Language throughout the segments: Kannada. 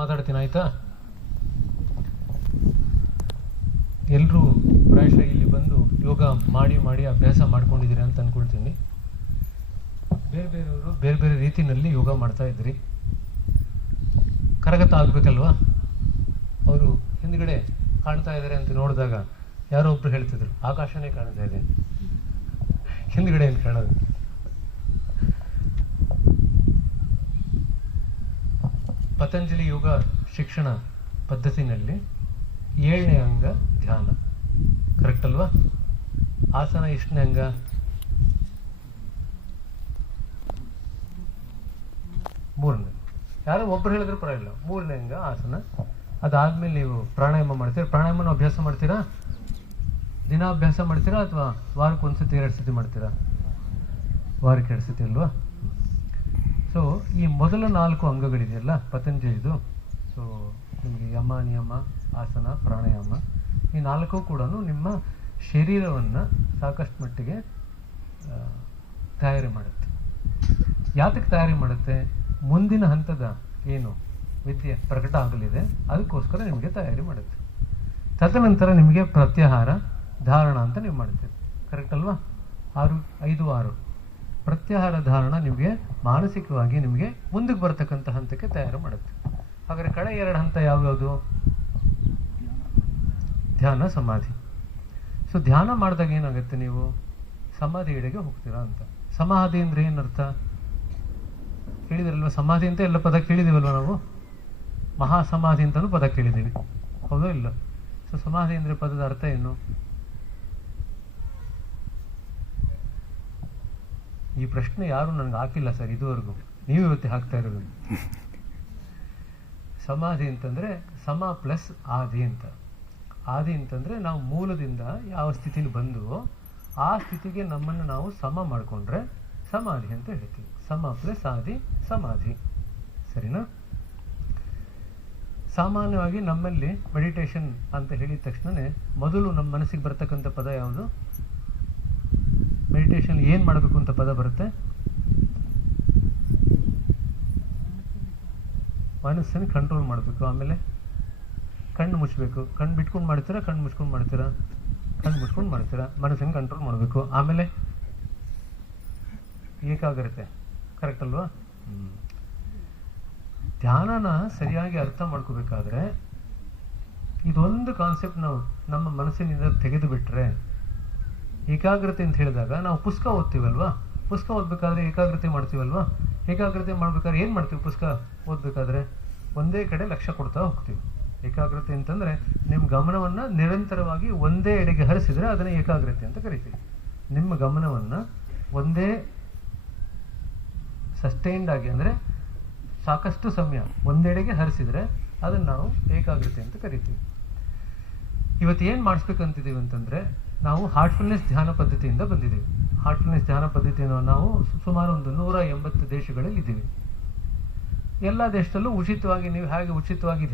ಮಾತಾಡ್ತೀನಿ ಆಯ್ತಾ. ಎಲ್ಲರೂ ಪ್ರಾಯಶಃ ಇಲ್ಲಿ ಬಂದು ಯೋಗ ಮಾಡಿ ಮಾಡಿ ಅಭ್ಯಾಸ ಮಾಡ್ಕೊಂಡಿದ್ದೀರಿ ಅಂತ ಅಂದ್ಕೊಳ್ತೀನಿ. ಬೇರೆ ಬೇರೆಯವರು ಬೇರೆ ಬೇರೆ ರೀತಿಯಲ್ಲಿ ಯೋಗ ಮಾಡ್ತಾ ಇದ್ರಿ. ಕರಗತ ಆಗ್ಬೇಕಲ್ವಾ? ಅವರು ಹಿಂದ್ಗಡೆ ಕಾಣ್ತಾ ಇದ್ದಾರೆ ಅಂತ ನೋಡಿದಾಗ ಯಾರೋ ಒಬ್ರು ಹೇಳ್ತಿದ್ರು ಆಕಾಶನೇ ಕಾಣ್ತಾ ಇದೆ, ಹಿಂದ್ಗಡೆ ಏನು ಕಾಣೋದು? ಪತಂಜಲಿ ಯೋಗ ಶಿಕ್ಷಣ ಪದ್ಧತಿನಲ್ಲಿ 7ನೇ ಅಂಗ ಧ್ಯಾನ, ಕರೆಕ್ಟ್ ಅಲ್ವಾ? ಆಸನ ಎಷ್ಟನೇ ಅಂಗ? 3ನೇ. ಯಾರೋ ಒಬ್ರು ಹೇಳಿದ್ರೆ ಪರವಾಗಿಲ್ಲ, 3ನೇ ಅಂಗ ಆಸನ. ಅದಾದ್ಮೇಲೆ ನೀವು ಪ್ರಾಣಾಯಾಮ ಮಾಡ್ತೀರಾ. ಪ್ರಾಣಾಯಾಮನ ಅಭ್ಯಾಸ ಮಾಡ್ತೀರಾ? ದಿನ ಅಭ್ಯಾಸ ಮಾಡ್ತೀರಾ ಅಥವಾ ವಾರಕ್ಕೆ ಒಂದ್ಸತಿ 2 ಸತಿ ಮಾಡ್ತೀರಾ? ವಾರಕ್ಕೆ 2 ಸತಿ ಅಲ್ವಾ? ಸೊ ಈ ಮೊದಲ 4 ಅಂಗಗಳಿದೆಯಲ್ಲ ಪತಂಜಲಿದು, ಸೊ ನಿಮಗೆ ಯಮ, ನಿಯಮ, ಆಸನ, ಪ್ರಾಣಾಯಾಮ, ಈ 4 ಕೂಡ ನಿಮ್ಮ ಶರೀರವನ್ನು ಸಾಕಷ್ಟು ಮಟ್ಟಿಗೆ ತಯಾರಿ ಮಾಡುತ್ತೆ. ಯಾತಕ್ಕೆ ತಯಾರಿ ಮಾಡುತ್ತೆ? ಮುಂದಿನ ಹಂತದ ಏನು ವಿದ್ಯೆ ಪ್ರಕಟ ಆಗಲಿದೆ, ಅದಕ್ಕೋಸ್ಕರ ನಿಮಗೆ ತಯಾರಿ ಮಾಡುತ್ತೆ. ತದನಂತರ ನಿಮಗೆ ಪ್ರತ್ಯಾಹಾರ, ಧಾರಣ ಅಂತ ನೀವು ಮಾಡ್ತೀರಿ, ಕರೆಕ್ಟ್ ಅಲ್ವಾ? 5-6 ಪ್ರತ್ಯಾಹಾರ ಧಾರಣ ನಿಮಗೆ ಮಾನಸಿಕವಾಗಿ ನಿಮಗೆ ಮುಂದಕ್ಕೆ ಬರ್ತಕ್ಕಂಥ ಹಂತಕ್ಕೆ ತಯಾರು ಮಾಡುತ್ತೆ. ಹಾಗಾದ್ರೆ ಕಡೆ 2 ಹಂತ ಯಾವ್ಯಾವುದು? ಧ್ಯಾನ, ಸಮಾಧಿ. ಸೊ ಧ್ಯಾನ ಮಾಡಿದಾಗ ಏನಾಗುತ್ತೆ? ನೀವು ಸಮಾಧಿ ಎಡೆಗೆ ಹೋಗ್ತೀರಾ ಅಂತ. ಸಮಾಧಿ ಅಂದ್ರೆ ಏನರ್ಥ ಹೇಳಿದಿರಲ್ವ? ಸಮಾಧಿ ಅಂತ ಎಲ್ಲ ಪದ ಕೇಳಿದೀವಲ್ವ ನಾವು? ಮಹಾಸಮಾಧಿ ಅಂತಾನು ಪದ ಕೇಳಿದ್ದೀವಿ, ಹೌದೋ ಇಲ್ಲ? ಸೊ ಸಮಾಧಿ ಅಂದ್ರೆ ಪದದ ಅರ್ಥ ಏನು? ಈ ಪ್ರಶ್ನೆ ಯಾರು ನನಗೆ ಹಾಕಿಲ್ಲ ಸರ್ ಇದುವರೆಗೂ, ನೀವು ಇವತ್ತು ಹಾಕ್ತಾ ಇರೋದು. ಸಮಾಧಿ ಅಂತಂದ್ರೆ ಸಮ ಪ್ಲಸ್ ಆದಿ ಅಂತ. ಆದಿ ಅಂತಂದ್ರೆ ನಾವು ಮೂಲದಿಂದ ಯಾವ ಸ್ಥಿತಿಲಿ ಬಂದುವೋ ಆ ಸ್ಥಿತಿಗೆ ನಮ್ಮನ್ನು ನಾವು ಸಮ ಮಾಡಿಕೊಂಡ್ರೆ ಸಮಾಧಿ ಅಂತ ಹೇಳ್ತೀವಿ. ಸಮ ಪ್ಲಸ್ ಆದಿ ಸಮಾಧಿ, ಸರಿನಾ? ಸಾಮಾನ್ಯವಾಗಿ ನಮ್ಮಲ್ಲಿ ಮೆಡಿಟೇಷನ್ ಅಂತ ಹೇಳಿದ ತಕ್ಷಣನೇ ಮೊದಲು ನಮ್ಮ ಮನಸ್ಸಿಗೆ ಬರ್ತಕ್ಕಂಥ ಪದ ಯಾವುದು? ಮೆಡಿಟೇಷನ್ ಏನ್ ಮಾಡಬೇಕು ಅಂತ ಪದ ಬರುತ್ತೆ? ಮನಸ್ಸನ್ನು ಕಂಟ್ರೋಲ್ ಮಾಡಬೇಕು. ಆಮೇಲೆ ಕಣ್ಣು ಮುಚ್ಚಬೇಕು. ಕಣ್ಣು ಬಿಟ್ಕೊಂಡು ಮಾಡ್ತೀರಾ, ಕಣ್ಣು ಮುಚ್ಕೊಂಡು ಮಾಡ್ತೀರಾ? ಕಣ್ಣು ಮುಚ್ಕೊಂಡು ಮಾಡ್ತೀರಾ. ಮನಸ್ಸನ್ನು ಕಂಟ್ರೋಲ್ ಮಾಡಬೇಕು. ಆಮೇಲೆ ಏಕಾಗ್ರತೆ, ಕರೆಕ್ಟ್ ಅಲ್ವಾ? ಧ್ಯಾನನ ಸರಿಯಾಗಿ ಅರ್ಥ ಮಾಡ್ಕೋಬೇಕಾದ್ರೆ ಇದೊಂದು ಕಾನ್ಸೆಪ್ಟ್ ನಾವು ನಮ್ಮ ಮನಸ್ಸಿನಿಂದ ತೆಗೆದು ಬಿಟ್ರೆ, ಏಕಾಗ್ರತೆ ಅಂತ ಹೇಳಿದಾಗ ನಾವು ಪುಸ್ತಕ ಓದ್ತೀವಲ್ವಾ? ಪುಸ್ತಕ ಓದ್ಬೇಕಾದ್ರೆ ಏಕಾಗ್ರತೆ ಮಾಡ್ತೀವಲ್ವಾ? ಏಕಾಗ್ರತೆ ಮಾಡ್ಬೇಕಾದ್ರೆ ಏನ್ ಮಾಡ್ತೀವಿ? ಪುಸ್ತಕ ಓದ್ಬೇಕಾದ್ರೆ ಒಂದೇ ಕಡೆ ಲಕ್ಷ್ಯ ಕೊಡ್ತಾ ಹೋಗ್ತೀವಿ. ಏಕಾಗ್ರತೆ ಅಂತಂದ್ರೆ ನಿಮ್ಮ ಗಮನವನ್ನ ನಿರಂತರವಾಗಿ ಒಂದೇ ಎಡೆಗೆ ಹರಿಸಿದ್ರೆ ಅದನ್ನ ಏಕಾಗ್ರತೆ ಅಂತ ಕರಿತೀವಿ. ನಿಮ್ಮ ಗಮನವನ್ನ ಒಂದೇ ಸಸ್ಟೈನ್ಡ್ ಆಗಿ ಅಂದ್ರೆ ಸಾಕಷ್ಟು ಸಮಯ ಒಂದೆಡೆಗೆ ಹರಿಸಿದ್ರೆ ಅದನ್ನ ನಾವು ಏಕಾಗ್ರತೆ ಅಂತ ಕರಿತೀವಿ. ಇವತ್ತು ಏನ್ ಮಾಡಿಸ್ಬೇಕಂತಿದೀವಿ ಅಂತಂದ್ರೆ, ನಾವು ಹಾರ್ಟ್ಫುಲ್ನೆಸ್ ಧ್ಯಾನ ಪದ್ಧತಿಯಿಂದ ಬಂದಿದ್ದೀವಿ. ಹಾರ್ಟ್ಫುಲ್ನೆಸ್ ಧ್ಯಾನ ಪದ್ಧತಿಯನ್ನು ನಾವು ಸುಮಾರು 180 ದೇಶಗಳಲ್ಲಿ ಇದ್ದೀವಿ. ಎಲ್ಲ ದೇಶದಲ್ಲೂ ಉಚಿತವಾಗಿ, ನೀವು ಹೇಗೆ ಉಚಿತವಾಗಿ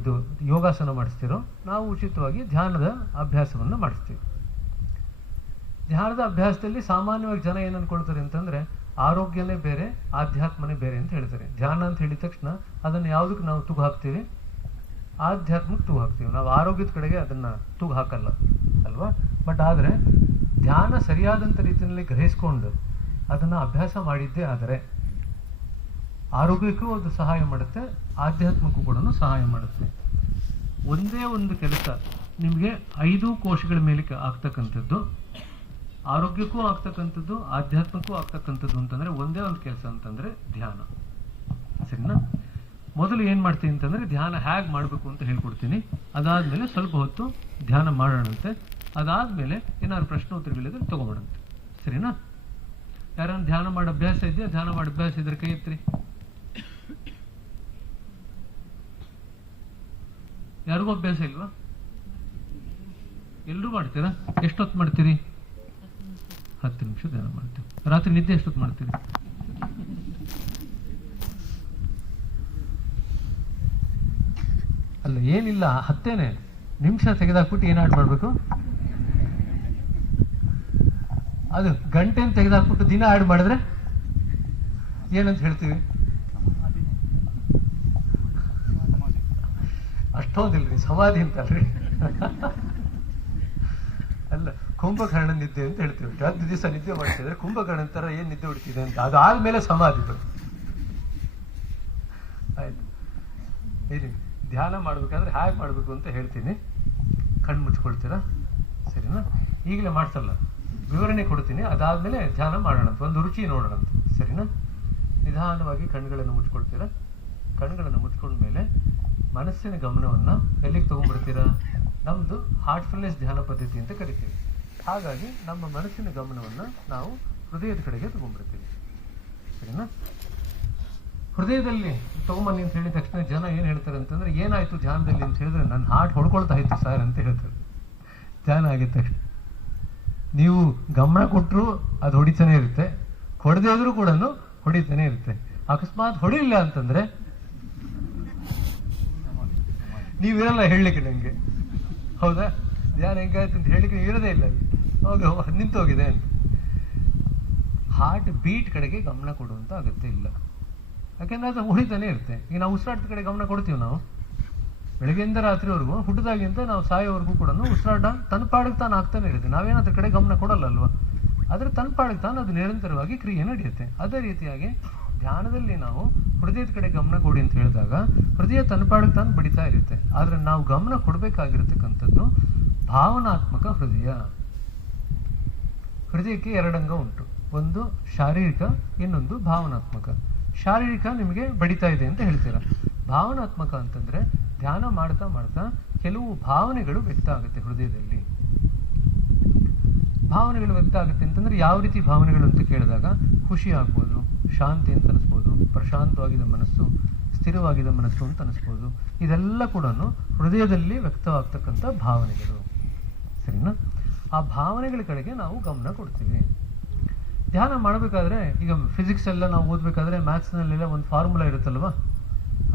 ಇದು ಯೋಗಾಸನ ಮಾಡಿಸ್ತೀರೋ, ನಾವು ಉಚಿತವಾಗಿ ಧ್ಯಾನದ ಅಭ್ಯಾಸವನ್ನು ಮಾಡಿಸ್ತೀವಿ. ಧ್ಯಾನದ ಅಭ್ಯಾಸದಲ್ಲಿ ಸಾಮಾನ್ಯವಾಗಿ ಜನ ಏನ್ ಅನ್ಕೊಳ್ತಾರೆ ಅಂತಂದ್ರೆ, ಆರೋಗ್ಯನೇ ಬೇರೆ, ಆಧ್ಯಾತ್ಮನೇ ಬೇರೆ ಅಂತ ಹೇಳ್ತಾರೆ. ಧ್ಯಾನ ಅಂತ ಹೇಳಿದ ತಕ್ಷಣ ಅದನ್ನ ಯಾವುದಕ್ಕೆ ನಾವು ತೂಗು ಹಾಕ್ತೀವಿ? ಆಧ್ಯಾತ್ಮಕ್ಕೆ ತೂಗು ಹಾಕ್ತೀವಿ. ನಾವು ಆರೋಗ್ಯದ ಕಡೆಗೆ ಅದನ್ನ ತೂಗು ಹಾಕಲ್ಲ ಅಲ್ವಾ? ಬಟ್ ಆದ್ರೆ ಧ್ಯಾನ ಸರಿಯಾದಂತ ರೀತಿಯಲ್ಲಿ ಗ್ರಹಿಸ್ಕೊಂಡು ಅದನ್ನ ಅಭ್ಯಾಸ ಮಾಡಿದ್ದೇ ಆದರೆ ಆರೋಗ್ಯಕ್ಕೂ ಅದು ಸಹಾಯ ಮಾಡುತ್ತೆ, ಆಧ್ಯಾತ್ಮಕ್ಕೂ ಕೂಡ ಸಹಾಯ ಮಾಡುತ್ತೆ. ಒಂದೇ ಒಂದು ಕೆಲಸ ನಿಮಗೆ 5 ಕೋಶಗಳ ಮೇಲೆ ಆಗ್ತಕ್ಕಂಥದ್ದು, ಆರೋಗ್ಯಕ್ಕೂ ಆಗ್ತಕ್ಕಂಥದ್ದು, ಆಧ್ಯಾತ್ಮಕ್ಕೂ ಆಗ್ತಕ್ಕಂಥದ್ದು ಅಂತಂದ್ರೆ ಒಂದೇ ಒಂದು ಕೆಲಸ ಅಂತಂದ್ರೆ ಧ್ಯಾನ, ಸರಿನಾ? ಮೊದಲು ಏನ್ ಮಾಡ್ತೀನಿ ಅಂತಂದ್ರೆ ಧ್ಯಾನ ಹೇಗೆ ಮಾಡ್ಬೇಕು ಅಂತ ಹೇಳ್ಕೊಡ್ತೀನಿ. ಅದಾದ್ಮೇಲೆ ಸ್ವಲ್ಪ ಹೊತ್ತು ಧ್ಯಾನ ಮಾಡೋಣಂತೆ. ಅದಾದ್ಮೇಲೆ ಏನಾದ್ರು ಪ್ರಶ್ನೆ ಉತ್ತರಗಳಿದ್ರೆ ತಗೊಬೋಣಂತೆ, ಸರಿನಾ? ಯಾರನ್ನ ಧ್ಯಾನ ಮಾಡೋ ಅಭ್ಯಾಸ ಇದೆಯಾ? ಧ್ಯಾನ ಮಾಡೋ ಅಭ್ಯಾಸ ಇದ್ರೆ ಕೈ ಎತ್ರಿ. ಯಾರಿಗೂ ಅಭ್ಯಾಸ ಇಲ್ವಾ? ಎಲ್ರೂ ಮಾಡ್ತೀರಾ? ಎಷ್ಟೊತ್ತು ಮಾಡ್ತೀರಿ? 10 ನಿಮಿಷ ಧ್ಯಾನ ಮಾಡ್ತೀವಿ. ರಾತ್ರಿ ನಿದ್ದೆ ಎಷ್ಟೊತ್ತು ಮಾಡ್ತೀರಿ? ಅಲ್ಲ, ಏನಿಲ್ಲ, 10 ನಿಮಿಷ ತೆಗೆದಾಕ್ಬಿಟ್ಟು ಏನ್ ಆಡ್ ಮಾಡ್ಬೇಕು? ಅದು ಗಂಟೆನ ತೆಗೆದಾಕ್ಬಿಟ್ಟು ದಿನ ಆಡ್ ಮಾಡಿದ್ರೆ ಏನಂತ ಹೇಳ್ತೀವಿ? ಅಷ್ಟೊಂದಿಲ್ರಿ, ಸಮಾಧಿ ಅಂತಲ್ರಿ. ಅಲ್ಲ, ಕುಂಭಕರ್ಣ ನಿದ್ದೆ ಅಂತ ಹೇಳ್ತೀವಿ. 10 ದಿವಸ ನಿದ್ದೆ ಮಾಡ್ತಿದ್ರೆ ಕುಂಭಕರ್ಣ ತರ ಏನ್ ನಿದ್ದೆ ಹೊಡಿತಿದೆ ಅಂತ, ಅದಾದ್ಮೇಲೆ ಸಮಾಧಿ ಬರುತ್ತೆ. ಆಯ್ತು, ಹೇಳಿ ಧ್ಯಾನ ಮಾಡ್ಬೇಕಾದ್ರೆ ಹೇಗೆ ಮಾಡ್ಬೇಕು ಅಂತ ಹೇಳ್ತೀನಿ. ಕಣ್ಣು ಮುಚ್ಕೊಳ್ತೀರಾ, ಸರಿನಾ? ಈಗಲೇ ಮಾಡ್ಸಲ್ಲ, ವಿವರಣೆ ಕೊಡ್ತೀನಿ. ಅದಾದ್ಮೇಲೆ ಧ್ಯಾನ ಮಾಡೋಣ, ಒಂದು ರುಚಿ ನೋಡೋಣ, ಸರಿನಾ? ನಿಧಾನವಾಗಿ ಕಣ್ಣುಗಳನ್ನು ಮುಚ್ಕೊಳ್ತೀರಾ. ಕಣ್ಣುಗಳನ್ನು ಮುಚ್ಕೊಂಡ್ಮೇಲೆ ಮನಸ್ಸಿನ ಗಮನವನ್ನ ಎಲ್ಲಿಗೆ ತಗೊಂಡ್ಬಿಡ್ತೀರಾ? ನಮ್ದು ಹಾರ್ಟ್ಫುಲ್ನೆಸ್ ಧ್ಯಾನ ಪದ್ಧತಿ ಅಂತ ಕರಿತೀವಿ. ಹಾಗಾಗಿ ನಮ್ಮ ಮನಸ್ಸಿನ ಗಮನವನ್ನ ನಾವು ಹೃದಯದ ಕಡೆಗೆ ತಗೊಂಡ್ಬಿಡ್ತೀವಿ, ಸರಿನಾ? ಹೃದಯದಲ್ಲಿ ತಗೊಂಬನ್ನಿ ಅಂತ ಹೇಳಿದ ತಕ್ಷಣ ಜನ ಏನ್ ಹೇಳ್ತಾರೆ ಅಂತಂದ್ರೆ, ಏನಾಯ್ತು ಧ್ಯಾನದಲ್ಲಿ ಅಂತ ಹೇಳಿದ್ರೆ, ನನ್ನ ಹಾರ್ಟ್ ಹೊಡ್ಕೊಳ್ತಾ ಇತ್ತು ಸರ್ ಅಂತ ಹೇಳ್ತಾರೆ. ಧ್ಯಾನ ಆಗಿದ ತಕ್ಷಣ ನೀವು ಗಮನ ಕೊಟ್ಟರು ಅದು ಹೊಡಿತಾನೆ ಇರುತ್ತೆ, ಕೊಡದೇ ಇದ್ರೂ ಕೂಡ ಹೊಡಿತಾನೆ ಇರುತ್ತೆ. ಅಕಸ್ಮಾತ್ ಹೊಡಿಲಿಲ್ಲ ಅಂತಂದ್ರೆ ನೀವಿರಲ್ಲ ಹೇಳಲಿಕ್ಕೆ ನಂಗೆ, ಹೌದಾ? ಧ್ಯಾನ ಹೆಂಗಾಯ್ತು ಅಂತ ಹೇಳಿಕ್ಕೆ ಇರೋದೇ ಇಲ್ಲ, ಹೋಗಿ ನಿಂತೋಗಿದೆ ಅಂತ. ಹಾರ್ಟ್ ಬೀಟ್ ಕಡೆಗೆ ಗಮನ ಕೊಡುವಂತ ಅಗತ್ಯ ಇಲ್ಲ, ಯಾಕೆಂದ್ರೆ ಅದು ಹೊಡಿತಾನೆ ಇರುತ್ತೆ. ಈಗ ನಾವು ಉಸಿರಾಟದ ಕಡೆ ಗಮನ ಕೊಡ್ತೀವಿ. ನಾವು ಬೆಳಗ್ಗೆಯಿಂದ ರಾತ್ರಿವರೆಗೂ, ಹುಟ್ಟದಾಗಿಂದ ನಾವು ಸಾಯೋವರೆಗೂ ಕೂಡ ಉಸಿರಾಟ ತನ್ನ ಪಾಡಿಗೆ ತಾನು ಆಗ್ತಾನೆ ಇರುತ್ತೆ. ನಾವೇನು ಅದ್ರ ಕಡೆ ಗಮನ ಕೊಡಲ್ಲ ಅಲ್ವಾ? ಆದ್ರೆ ತನ್ನ ಪಾಡಿಗೆ ತಾನು ಅದು ನಿರಂತರವಾಗಿ ಕ್ರಿಯೆ ನಡೆಯುತ್ತೆ. ಅದೇ ರೀತಿಯಾಗಿ ಧ್ಯಾನದಲ್ಲಿ ನಾವು ಹೃದಯದ ಕಡೆ ಗಮನ ಕೊಡಿ ಅಂತ ಹೇಳಿದಾಗ ಹೃದಯ ತನ್ನ ಪಾಡಿಗೆ ತಾನು ಬಡಿತಾ ಇರುತ್ತೆ. ಆದ್ರೆ ನಾವು ಗಮನ ಕೊಡಬೇಕಾಗಿರ್ತಕ್ಕಂಥದ್ದು ಭಾವನಾತ್ಮಕ ಹೃದಯ. ಹೃದಯಕ್ಕೆ 2 ಅಂಗ ಉಂಟು, ಒಂದು ಶಾರೀರಿಕ, ಇನ್ನೊಂದು ಭಾವನಾತ್ಮಕ. ಶಾರೀರಿಕ ನಿಮಗೆ ಬಡಿತಾ ಇದೆ ಅಂತ ಹೇಳ್ತೀರಾ. ಭಾವನಾತ್ಮಕ ಅಂತಂದ್ರೆ ಧ್ಯಾನ ಮಾಡ್ತಾ ಮಾಡ್ತಾ ಕೆಲವು ಭಾವನೆಗಳು ವ್ಯಕ್ತ ಆಗುತ್ತೆ ಹೃದಯದಲ್ಲಿ. ಭಾವನೆಗಳು ವ್ಯಕ್ತ ಆಗುತ್ತೆ ಅಂತಂದ್ರೆ ಯಾವ ರೀತಿ ಭಾವನೆಗಳು ಅಂತ ಕೇಳಿದಾಗ, ಖುಷಿ ಆಗ್ಬೋದು, ಶಾಂತಿ ಅಂತ ಅನಿಸ್ಬೋದು, ಪ್ರಶಾಂತವಾಗಿದ್ದ ಮನಸ್ಸು, ಸ್ಥಿರವಾಗಿದ್ದ ಮನಸ್ಸು ಅಂತ ಅನಿಸ್ಬೋದು. ಇದೆಲ್ಲ ಕೂಡ ಹೃದಯದಲ್ಲಿ ವ್ಯಕ್ತವಾಗ್ತಕ್ಕಂಥ ಭಾವನೆಗಳು, ಸರಿನಾ? ಆ ಭಾವನೆಗಳ ಕಡೆಗೆ ನಾವು ಗಮನ ಕೊಡ್ತೀವಿ. ಧ್ಯಾನ ಮಾಡಬೇಕಾದ್ರೆ, ಈಗ ಫಿಸಿಕ್ಸ್ ಎಲ್ಲ ನಾವು ಓದಬೇಕಾದ್ರೆ ಮ್ಯಾಥ್ಸ್ನಲ್ಲೆಲ್ಲ ಒಂದು ಫಾರ್ಮುಲಾ ಇರುತ್ತಲ್ವಾ?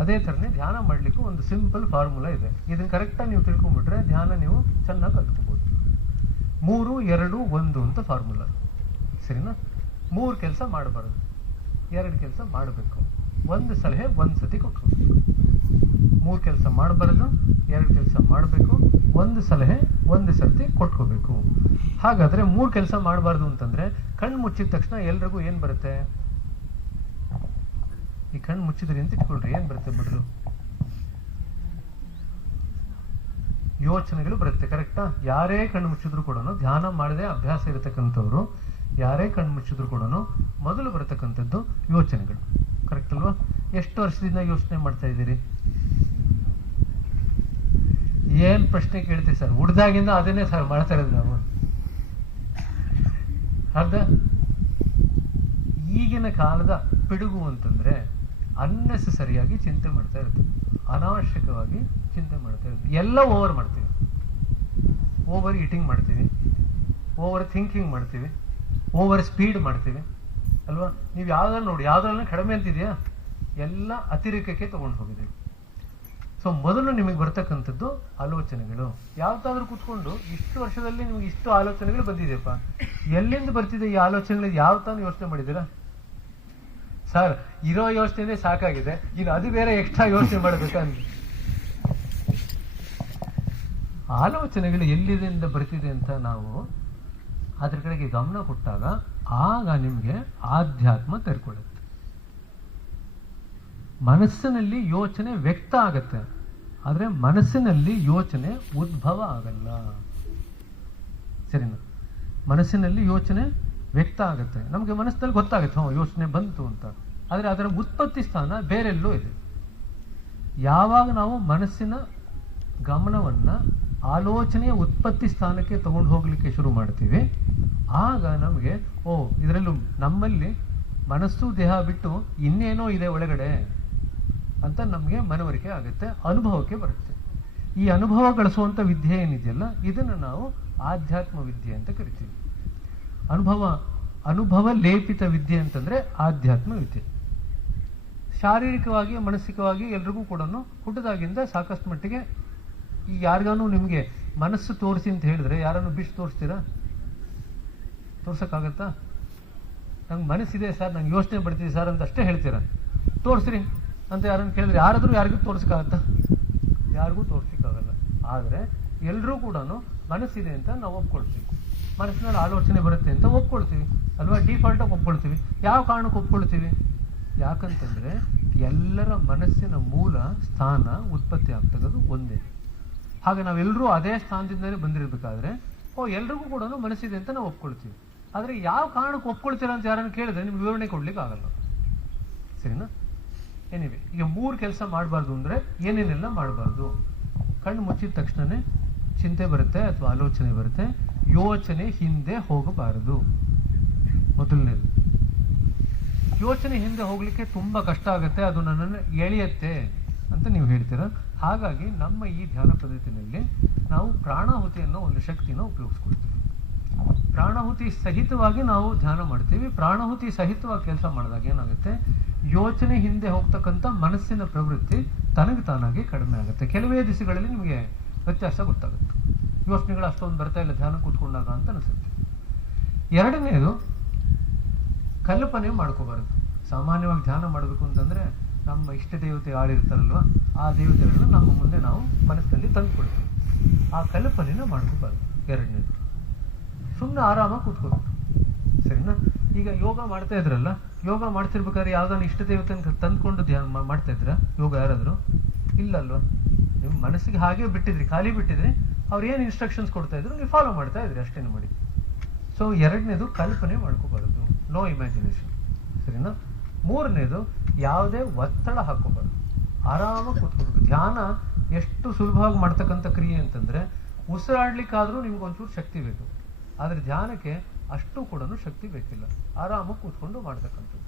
ಅದೇ ಥರನೇ ಧ್ಯಾನ ಮಾಡಲಿಕ್ಕೂ ಒಂದು ಸಿಂಪಲ್ ಫಾರ್ಮುಲಾ ಇದೆ. ಇದನ್ನ ಕರೆಕ್ಟಾಗಿ ನೀವು ತಿಳ್ಕೊಂಡ್ಬಿಟ್ರೆ ಧ್ಯಾನ ನೀವು ಚೆನ್ನಾಗಿ ಕಲ್ತ್ಕೋಬಹುದು. 3, 2, 1 ಅಂತ ಫಾರ್ಮುಲಾ, ಸರಿನಾ? 3 ಕೆಲಸ ಮಾಡಬಾರದು, 2 ಕೆಲಸ ಮಾಡಬೇಕು. 1 ಸಲಹೆ 1 ಸತಿ ಕೊಟ್ಕೋಬೇಕು. 3 ಕೆಲಸ ಮಾಡಬಾರದು, 2 ಕೆಲಸ ಮಾಡಬೇಕು, 1 ಸಲಹೆ 1 ಸರ್ತಿ ಕೊಟ್ಕೋಬೇಕು. ಹಾಗಾದ್ರೆ 3 ಕೆಲಸ ಮಾಡಬಾರ್ದು ಅಂತಂದ್ರೆ ಕಣ್ಣು ಮುಚ್ಚಿದ ತಕ್ಷಣ ಎಲ್ರಿಗೂ ಏನ್ ಬರುತ್ತೆ? ಈ ಕಣ್ಣು ಮುಚ್ಚಿದ್ರಿ ಅಂತ ಇಟ್ಕೊಳ್ರಿ, ಏನ್ ಬರುತ್ತೆ ಬಿಡ್ರು? ಯೋಚನೆಗಳು ಬರುತ್ತೆ, ಕರೆಕ್ಟಾ? ಯಾರೇ ಕಣ್ಣು ಮುಚ್ಚಿದ್ರು ಕೂಡ, ಧ್ಯಾನ ಮಾಡದೆ ಅಭ್ಯಾಸ ಇರತಕ್ಕಂಥವ್ರು ಯಾರೇ ಕಣ್ಣು ಮುಚ್ಚಿದ್ರು ಕೂಡ ಮೊದಲು ಬರತಕ್ಕಂಥದ್ದು ಯೋಚನೆಗಳು, ಕರೆಕ್ಟ್ ಅಲ್ವಾ? ಎಷ್ಟು ವರ್ಷದಿಂದ ಯೋಚನೆ ಮಾಡ್ತಾ ಇದ್ದೀರಿ? ಏನ್ ಪ್ರಶ್ನೆ ಕೇಳ್ತೀವಿ ಸರ್? ಹುಡ್ದಾಗಿಂದ ಅದನ್ನೇ ಸರ್ ಮಾಡ್ತಾ ಇರೋದು ನಾವು. ಅರ್ಧ ಈಗಿನ ಕಾಲದ ಪಿಡುಗು ಅಂತಂದ್ರೆ ಅನ್ನೆಸರಿಯಾಗಿ ಚಿಂತೆ ಮಾಡ್ತಾ ಇರುತ್ತೆ, ಅನಾವಶ್ಯಕವಾಗಿ ಚಿಂತೆ ಮಾಡ್ತಾ ಇರುತ್ತೆ. ಎಲ್ಲ ಓವರ್ ಮಾಡ್ತೀವಿ, ಓವರ್ ಈಟಿಂಗ್ ಮಾಡ್ತೀವಿ, ಓವರ್ ಥಿಂಕಿಂಗ್ ಮಾಡ್ತೀವಿ, ಓವರ್ ಸ್ಪೀಡ್ ಮಾಡ್ತೀವಿ ಅಲ್ವಾ? ನೀವು ಯಾವ್ದ್ರಲ್ಲಿ ನೋಡಿ, ಯಾವ್ದ್ರಲ್ಲ ಕಡಿಮೆ ಅಂತಿದೆಯಾ? ಎಲ್ಲ ಅತಿರೇಕಕ್ಕೆ ತಗೊಂಡು ಹೋಗಿದ್ದೀವಿ. ಸೊ ಮೊದಲು ನಿಮಗೆ ಬರ್ತಕ್ಕಂಥದ್ದು ಆಲೋಚನೆಗಳು. ಯಾವ್ದಾದ್ರು ಕೂತ್ಕೊಂಡು ಇಷ್ಟು ವರ್ಷದಲ್ಲಿ ನಿಮ್ಗೆ ಇಷ್ಟು ಆಲೋಚನೆಗಳು ಬಂದಿದೆಯಪ್ಪ, ಎಲ್ಲಿಂದ ಬರ್ತಿದೆ ಈ ಆಲೋಚನೆಗಳು? ಯಾವ ತಾನು ಯೋಚನೆ ಮಾಡಿದ್ದೀರಾ ಸರ್? ಇರೋ ಯೋಚನೆ ಸಾಕಾಗಿದೆ, ಇನ್ನು ಅದು ಬೇರೆ ಎಕ್ಸ್ಟ್ರಾ ಯೋಚನೆ ಮಾಡಬೇಕಂತ. ಆಲೋಚನೆಗಳು ಎಲ್ಲಿಂದ ಬರ್ತಿದೆ ಅಂತ ನಾವು ಅದ್ರ ಕಡೆಗೆ ಗಮನ ಕೊಟ್ಟಾಗ ಆಗ ನಿಮ್ಗೆ ಆಧ್ಯಾತ್ಮ ತೆರ್ಕೊಳ್ಳುತ್ತೆ. ಮನಸ್ಸಿನಲ್ಲಿ ಯೋಚನೆ ವ್ಯಕ್ತ ಆಗತ್ತೆ, ಆದ್ರೆ ಮನಸ್ಸಿನಲ್ಲಿ ಯೋಚನೆ ಉದ್ಭವ ಆಗಲ್ಲ, ಸರಿನಾ? ಮನಸ್ಸಿನಲ್ಲಿ ಯೋಚನೆ ವ್ಯಕ್ತ ಆಗುತ್ತೆ, ನಮ್ಗೆ ಮನಸ್ಸಿನಲ್ಲಿ ಗೊತ್ತಾಗುತ್ತೆ ಯೋಚನೆ ಬಂತು ಅಂತ. ಆದ್ರೆ ಅದರ ಉತ್ಪತ್ತಿ ಸ್ಥಾನ ಬೇರೆಲ್ಲೋ ಇದೆ. ಯಾವಾಗ ನಾವು ಮನಸ್ಸಿನ ಗಮನವನ್ನ ಆಲೋಚನೆಯ ಉತ್ಪತ್ತಿ ಸ್ಥಾನಕ್ಕೆ ತಗೊಂಡು ಹೋಗ್ಲಿಕ್ಕೆ ಶುರು ಮಾಡ್ತೀವಿ, ಆಗ ನಮಗೆ ಇದರಲ್ಲೂ ನಮ್ಮಲ್ಲಿ ಮನಸ್ಸು ದೇಹ ಬಿಟ್ಟು ಇನ್ನೇನೋ ಇದೆ ಒಳಗಡೆ ಅಂತ ನಮಗೆ ಮನವರಿಕೆ ಆಗುತ್ತೆ, ಅನುಭವಕ್ಕೆ ಬರುತ್ತೆ. ಈ ಅನುಭವ ಗಳಿಸುವಂತ ವಿದ್ಯೆ ಏನಿದೆಯಲ್ಲ, ಇದನ್ನು ನಾವು ಆಧ್ಯಾತ್ಮ ವಿದ್ಯೆ ಅಂತ ಕರಿತೀವಿ. ಅನುಭವ ಲೇಪಿತ ವಿದ್ಯೆ ಅಂತಂದ್ರೆ ಆಧ್ಯಾತ್ಮ ವಿದ್ಯೆ. ಶಾರೀರಿಕವಾಗಿ ಮಾನಸಿಕವಾಗಿ ಎಲ್ರಿಗೂ ಕೂಡ ಹುಟ್ಟದಾಗಿಂದ ಸಾಕಷ್ಟು ಮಟ್ಟಿಗೆ, ಈ ಯಾರಿಗಾನು ನಿಮ್ಗೆ ಮನಸ್ಸು ತೋರಿಸಿ ಅಂತ ಹೇಳಿದ್ರೆ ಯಾರನ್ನು ಬಿಟ್ಟು ತೋರಿಸ್ತೀರಾ? ತೋರ್ಸಕ್ಕಾಗತ್ತಾ? ನಂಗೆ ಮನಸ್ಸಿದೆ ಸರ್, ನಂಗೆ ಯೋಚನೆ ಬರ್ತಿದೆ ಸರ್ ಅಂತ ಅಷ್ಟೇ ಹೇಳ್ತೀರಾ. ತೋರಿಸ್ರಿ ಅಂತ ಯಾರನ್ನು ಕೇಳಿದ್ರೆ ಯಾರಾದ್ರೂ ಯಾರಿಗೂ ತೋರ್ಸಕ್ಕಾಗತ್ತಾ? ಯಾರಿಗೂ ತೋರಿಸ್ಲಿಕ್ಕಾಗಲ್ಲ. ಆದರೆ ಎಲ್ಲರೂ ಕೂಡ ಮನಸ್ಸಿದೆ ಅಂತ ನಾವು ಒಪ್ಕೊಳ್ತೀವಿ, ಮನಸ್ಸಿನಲ್ಲಿ ಆಲೋಚನೆ ಬರುತ್ತೆ ಅಂತ ಒಪ್ಕೊಳ್ತೀವಿ ಅಲ್ವಾ, ಡಿಫಾಲ್ಟಾಗಿ ಒಪ್ಕೊಳ್ತೀವಿ. ಯಾವ ಕಾರಣಕ್ಕೆ ಒಪ್ಕೊಳ್ತೀವಿ? ಯಾಕಂತಂದ್ರೆ ಎಲ್ಲರ ಮನಸ್ಸಿನ ಮೂಲ ಸ್ಥಾನ ಉತ್ಪತ್ತಿ ಆಗ್ತಕ್ಕದ್ದು ಒಂದೇ. ಹಾಗೆ ನಾವೆಲ್ಲರೂ ಅದೇ ಸ್ಥಾನದಿಂದಲೇ ಬಂದಿರಬೇಕಾದ್ರೆ ಎಲ್ರಿಗೂ ಕೂಡ ಮನಸ್ಸಿದೆ ಅಂತ ನಾವು ಒಪ್ಕೊಳ್ತೀವಿ. ಆದರೆ ಯಾವ ಕಾರಣಕ್ಕೆ ಒಪ್ಕೊಳ್ತೀರಾ ಅಂತ ಯಾರನ್ನು ಕೇಳಿದ್ರೆ ನಿಮ್ಗೆ ವಿವರಣೆ ಕೊಡ್ಲಿಕ್ಕೆ ಆಗಲ್ಲ, ಸರಿನಾ? ಏನಿವೆ ಈಗ 3 ಕೆಲಸ ಮಾಡಬಾರ್ದು ಅಂದ್ರೆ ಏನೇನೆಲ್ಲ ಮಾಡಬಾರ್ದು? ಕಣ್ಣು ಮುಚ್ಚಿದ ತಕ್ಷಣನೇ ಚಿಂತೆ ಬರುತ್ತೆ ಅಥವಾ ಆಲೋಚನೆ ಬರುತ್ತೆ, ಯೋಚನೆ ಹಿಂದೆ ಹೋಗಬಾರದು. ಮೊದಲನೇದು, ಯೋಚನೆ ಹಿಂದೆ ಹೋಗ್ಲಿಕ್ಕೆ ತುಂಬಾ ಕಷ್ಟ ಆಗುತ್ತೆ, ಅದು ನನ್ನನ್ನು ಎಳೆಯುತ್ತೆ ಅಂತ ನೀವು ಹೇಳ್ತೀರಾ. ಹಾಗಾಗಿ ನಮ್ಮ ಈ ಧ್ಯಾನ ಪದ್ಧತಿನಲ್ಲಿ ನಾವು ಪ್ರಾಣಾಹುತಿ ಅನ್ನೋ ಒಂದು ಶಕ್ತಿನ ಉಪಯೋಗಿಸ್ಕೊಳ್ತೀವಿ. ಪ್ರಾಣಾಹುತಿ ಸಹಿತವಾಗಿ ನಾವು ಧ್ಯಾನ ಮಾಡ್ತೀವಿ. ಪ್ರಾಣಾಹುತಿ ಸಹಿತವಾಗಿ ಕೆಲಸ ಮಾಡಿದಾಗ ಏನಾಗುತ್ತೆ, ಯೋಚನೆ ಹಿಂದೆ ಹೋಗ್ತಕ್ಕಂಥ ಮನಸ್ಸಿನ ಪ್ರವೃತ್ತಿ ತನಗೆ ತಾನಾಗಿ ಕಡಿಮೆ ಆಗುತ್ತೆ. ಕೆಲವೇ ದಿವಸಗಳಲ್ಲಿ ನಿಮಗೆ ವ್ಯತ್ಯಾಸ ಗೊತ್ತಾಗುತ್ತೆ. ಯೋಚನೆಗಳು ಅಷ್ಟೊಂದು ಬರ್ತಾ ಇಲ್ಲ ಧ್ಯಾನ ಕೂತ್ಕೊಂಡಾಗ ಅಂತ ಅನಿಸುತ್ತೆ. ಎರಡನೇದು, ಕಲ್ಪನೆ ಮಾಡ್ಕೋಬಾರದು. ಸಾಮಾನ್ಯವಾಗಿ ಧ್ಯಾನ ಮಾಡಬೇಕು ಅಂತಂದ್ರೆ ನಮ್ಮ ಇಷ್ಟ ದೇವತೆ ಆಳಿರ್ತಾರಲ್ವ, ಆ ದೇವತೆಗಳನ್ನ ನಮ್ಮ ಮುಂದೆ ನಾವು ಮನಸ್ಸಿನಲ್ಲಿ ತಂದುಕೊಳ್ತೀವಿ. ಆ ಕಲ್ಪನೆನ ಮಾಡ್ಕೋಬಾರ್ದು. ಎರಡನೇದು, ಸುಮ್ಮನೆ ಆರಾಮಾಗಿ ಕೂತ್ಕೋಬೇಕು, ಸರಿನಾ? ಈಗ ಯೋಗ ಮಾಡ್ತಾ ಇದ್ರಲ್ಲ, ಯೋಗ ಮಾಡ್ತಿರ್ಬೇಕಾದ್ರೆ ಯಾವ್ದಾನ ಇಷ್ಟ ದೇವತೆ ತಂದ್ಕೊಂಡು ಧ್ಯಾನ ಮಾಡ್ತಾ ಇದ್ರ ಯೋಗ ಯಾರಾದ್ರು? ಇಲ್ಲಲ್ವಾ? ನಿಮ್ಮ ಮನಸ್ಸಿಗೆ ಹಾಗೆ ಬಿಟ್ಟಿದ್ರಿ, ಖಾಲಿ ಬಿಟ್ಟಿದ್ರಿ, ಅವ್ರು ಏನು ಇನ್ಸ್ಟ್ರಕ್ಷನ್ಸ್ ಕೊಡ್ತಾ ಇದ್ರು ನೀವು ಫಾಲೋ ಮಾಡ್ತಾ ಇದ್ರಿ, ಅಷ್ಟೇನು ಮಾಡಿ. ಸೊ ಎರಡನೇದು, ಕಲ್ಪನೆ ಮಾಡ್ಕೋಬಾರದು, ನೋ ಇಮ್ಯಾಜಿನೇಷನ್, ಸರಿನಾ? ಮೂರನೇದು, ಯಾವುದೇ ಒತ್ತಡ ಹಾಕೋಬಾರದು, ಆರಾಮಾಗಿ ಕೂತ್ಕೋಬೇಕು. ಧ್ಯಾನ ಎಷ್ಟು ಸುಲಭವಾಗಿ ಮಾಡ್ತಕ್ಕಂಥ ಕ್ರಿಯೆ ಅಂತಂದ್ರೆ, ಉಸಿರಾಡ್ಲಿಕ್ಕಾದ್ರೂ ನಿಮ್ಗೆ ಒಂಚೂರು ಶಕ್ತಿ ಬೇಕು, ಆದ್ರೆ ಧ್ಯಾನಕ್ಕೆ ಅಷ್ಟು ಕೂಡ ಶಕ್ತಿ ಬೇಕಿಲ್ಲ, ಆರಾಮಾಗಿ ಕೂತ್ಕೊಂಡು ಮಾಡ್ತಕ್ಕಂಥದ್ದು,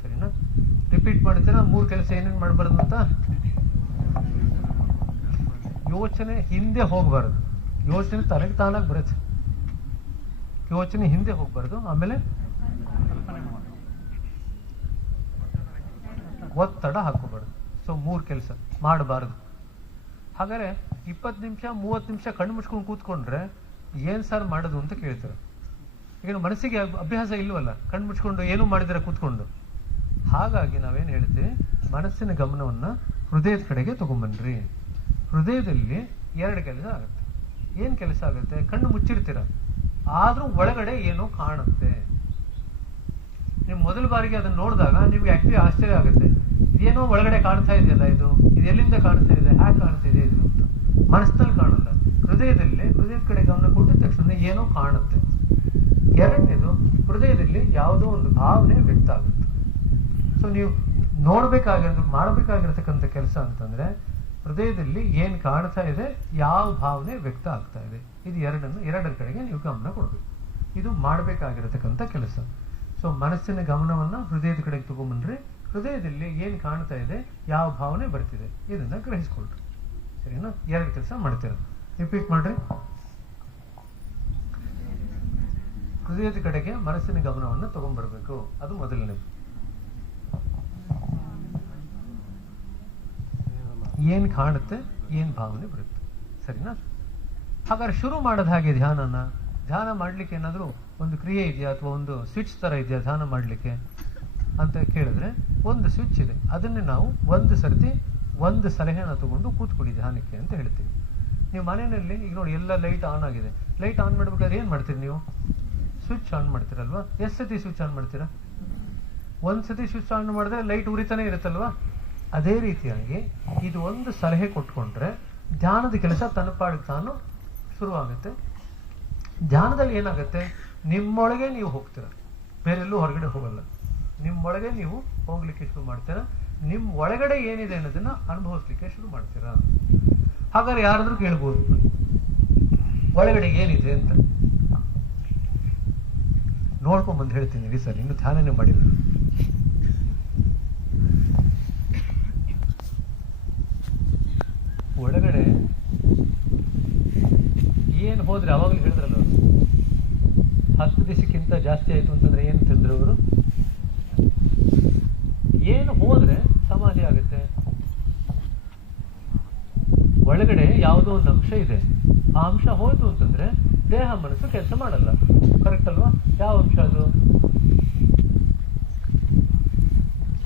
ಸರಿನಾ? ರಿಪೀಟ್ ಮಾಡ್ತೀರಾ? 3 ಕೆಲಸ ಏನೇನು ಮಾಡಬಾರ್ದು ಅಂತ. ಯೋಚನೆ ಹಿಂದೆ ಹೋಗಬಾರದು, ಯೋಚನೆ ತನಗೆ ತಾನಾಗಿ ಬರುತ್ತೆ, ಯೋಚನೆ ಹಿಂದೆ ಹೋಗ್ಬಾರ್ದು. ಆಮೇಲೆ ಒತ್ತಡ ಹಾಕೋಬಾರ್ದು. ಸೊ 3 ಕೆಲಸ ಮಾಡಬಾರದು. ಹಾಗಾದ್ರೆ 20 ನಿಮಿಷ 30 ನಿಮಿಷ ಕಣ್ಣು ಮುಚ್ಕೊಂಡು ಕೂತ್ಕೊಂಡ್ರೆ ಏನ್ ಸರ್ ಮಾಡೋದು ಅಂತ ಕೇಳ್ತಾರೆ. ಈಗ ಮನಸ್ಸಿಗೆ ಅಭ್ಯಾಸ ಇಲ್ವಲ್ಲ, ಕಣ್ಣು ಮುಚ್ಕೊಂಡು ಏನು ಮಾಡಿದ್ರೆ ಕೂತ್ಕೊಂಡು. ಹಾಗಾಗಿ ನಾವೇನ್ ಹೇಳ್ತೀವಿ, ಮನಸ್ಸಿನ ಗಮನವನ್ನ ಹೃದಯದ ಕಡೆಗೆ ತಗೊಂಬನ್ರಿ. ಹೃದಯದಲ್ಲಿ 2 ಕೆಲಸ ಆಗುತ್ತೆ. ಏನ್ ಕೆಲಸ ಆಗುತ್ತೆ? ಕಣ್ಣು ಮುಚ್ಚಿರ್ತೀರ, ಆದ್ರೂ ಒಳಗಡೆ ಏನೋ ಕಾಣುತ್ತೆ. ನೀವು ಮೊದಲ ಬಾರಿಗೆ ಅದನ್ನ ನೋಡಿದಾಗ ನಿಮ್ಗೆ ಆಕ್ಚುಲಿ ಆಶ್ಚರ್ಯ ಆಗುತ್ತೆ, ಇದೇನೋ ಒಳಗಡೆ ಕಾಣ್ತಾ ಇದೆಯಲ್ಲ, ಇದು ಎಲ್ಲಿಂದ ಕಾಣ್ತಾ ಇದೆ, ಹ್ಯಾಕ್ ಕಾಣ್ತಾ ಇದೆ ಇದು ಅಂತ. ಮನಸ್ಸಿನಲ್ಲಿ ಕಾಣಲ್ಲ, ಹೃದಯದಲ್ಲಿ, ಹೃದಯದ ಕಡೆ ಗಮನ ಕೊಟ್ಟಿದ ತಕ್ಷಣ ಏನೋ ಕಾಣುತ್ತೆ. ಎರಡನೇದು, ಹೃದಯದಲ್ಲಿ ಯಾವುದೋ ಒಂದು ಭಾವನೆ ವ್ಯಕ್ತ ಆಗುತ್ತೆ. ಸೊ ನೀವು ಮಾಡಬೇಕಾಗಿರತಕ್ಕಂಥ ಕೆಲಸ ಅಂತಂದ್ರೆ, ಹೃದಯದಲ್ಲಿ ಏನ್ ಕಾಣ್ತಾ ಇದೆ, ಯಾವ ಭಾವನೆ ವ್ಯಕ್ತ ಆಗ್ತಾ ಇದೆ, ಇದು ಎರಡರ ಕಡೆಗೆ ನೀವು ಗಮನ ಕೊಡಬೇಕು. ಇದು ಮಾಡಬೇಕಾಗಿರತಕ್ಕಂಥ ಕೆಲಸ. ಸೊ ಮನಸ್ಸಿನ ಗಮನವನ್ನ ಹೃದಯದ ಕಡೆಗೆ ತಗೊಂಡ್ಬನ್ರಿ. ಹೃದಯದಲ್ಲಿ ಏನ್ ಕಾಣ್ತಾ ಇದೆ, ಯಾವ ಭಾವನೆ ಬರ್ತಿದೆ, ಇದನ್ನ ಗ್ರಹಿಸ್ಕೊಳ್ರಿ, ಸರಿನಾ? 2 ಕೆಲಸ ಮಾಡ್ತೀರ. ರಿಪೀಟ್ ಮಾಡ್ರಿ. ಹೃದಯದ ಕಡೆಗೆ ಮನಸ್ಸಿನ ಗಮನವನ್ನು ತಗೊಂಡ್ಬರ್ಬೇಕು, ಅದು ಮೊದಲನೇದು. ಏನ್ ಕಾಣುತ್ತೆ, ಏನ್ ಭಾವನೆ ಬರುತ್ತೆ, ಸರಿನಾ? ಹಾಗಾದ್ರೆ ಶುರು ಮಾಡೋದು ಹಾಗೆ ಧ್ಯಾನ ಮಾಡ್ಲಿಕ್ಕೆ ಏನಾದ್ರು ಒಂದು ಕ್ರಿಯೆ ಇದೆಯಾ ಅಥವಾ ಒಂದು ಸ್ವಿಚ್ ತರ ಇದೆಯಾ ಧ್ಯಾನ ಮಾಡ್ಲಿಕ್ಕೆ ಅಂತ ಕೇಳಿದ್ರೆ, ಒಂದು ಸ್ವಿಚ್ ಇದೆ. ಅದನ್ನೇ ನಾವು ಒಂದು ಸಲಹೆನ ತಗೊಂಡು ಕೂತ್ಕೊಳ್ಳಿ ಧ್ಯಾನಕ್ಕೆ ಅಂತ ಹೇಳ್ತೀವಿ. ನೀವು ಮನೆಯಲ್ಲಿ ಈಗ ನೋಡಿ, ಎಲ್ಲ ಲೈಟ್ ಆನ್ ಆಗಿದೆ. ಲೈಟ್ ಆನ್ ಮಾಡ್ಬೇಕಾದ್ರೆ ಏನ್ ಮಾಡ್ತೀರಿ ನೀವು? ಸ್ವಿಚ್ ಆನ್ ಮಾಡ್ತೀರಲ್ವಾ? ಎಷ್ಟು ಸತಿ ಸ್ವಿಚ್ ಆನ್ ಮಾಡ್ತೀರಾ? ಒಂದ್ಸತಿ ಸ್ವಿಚ್ ಆನ್ ಮಾಡಿದ್ರೆ ಲೈಟ್ ಉರಿತಾನೆ ಇರುತ್ತಲ್ವಾ? ಅದೇ ರೀತಿಯಾಗಿ ಇದು ಒಂದು ಸಲಹೆ ಕೊಟ್ಕೊಂಡ್ರೆ ಧ್ಯಾನದ ಕೆಲಸ ತನ್ನಪಾಡಿಗೆ ತಾನು ಶುರುವಾಗುತ್ತೆ. ಧ್ಯಾನದಲ್ಲಿ ಏನಾಗುತ್ತೆ, ನಿಮ್ಮೊಳಗೆ ನೀವು ಹೋಗ್ತೀರ, ಬೇರೆಲ್ಲೂ ಹೊರಗಡೆ ಹೋಗಲ್ಲ. ನಿಮ್ಮೊಳಗೆ ನೀವು ಹೋಗ್ಲಿಕ್ಕೆ ಶುರು ಮಾಡ್ತೀರಾ, ನಿಮ್ ಒಳಗಡೆ ಏನಿದೆ ಅನ್ನೋದನ್ನ ಅನುಭವಿಸ್ಲಿಕ್ಕೆ ಶುರು ಮಾಡ್ತೀರಾ. ಹಾಗಾದ್ರೆ ಯಾರಾದ್ರೂ ಕೇಳ್ಬೋದು, ಒಳಗಡೆ ಏನಿದೆ ಅಂತ. ನೋಡ್ಕೊಂಡ್ ಬಂದು ಹೇಳ್ತೀನಿ ಸರ್, ಇನ್ನು ಧ್ಯಾನನೇ ಮಾಡಿದ್ರು. ಒಳಗಡೆ ಏನ್ ಹೋದ್ರೆ, ಅವಾಗಲೂ ಹೇಳಿದ್ರಲ್ಲ ಅವರು 10 ದಿವಸಕ್ಕಿಂತ ಜಾಸ್ತಿ ಆಯ್ತು ಅಂತಂದ್ರೆ ಏನ್ ತಿಂದ್ರು ಅವರು? ಏನು ಹೋದ್ರೆ ಸಮಾಧಿ ಆಗುತ್ತೆ. ಒಳಗಡೆ ಯಾವುದೋ ಒಂದು ಅಂಶ ಇದೆ, ಆ ಅಂಶ ಹೋಯ್ತು ಅಂತಂದ್ರೆ ದೇಹ ಮನಸ್ಸು ಕೆಲಸ ಮಾಡಲ್ಲ. ಕರೆಕ್ಟ್ ಅಲ್ವಾ? ಯಾವ ಅಂಶ ಅದು?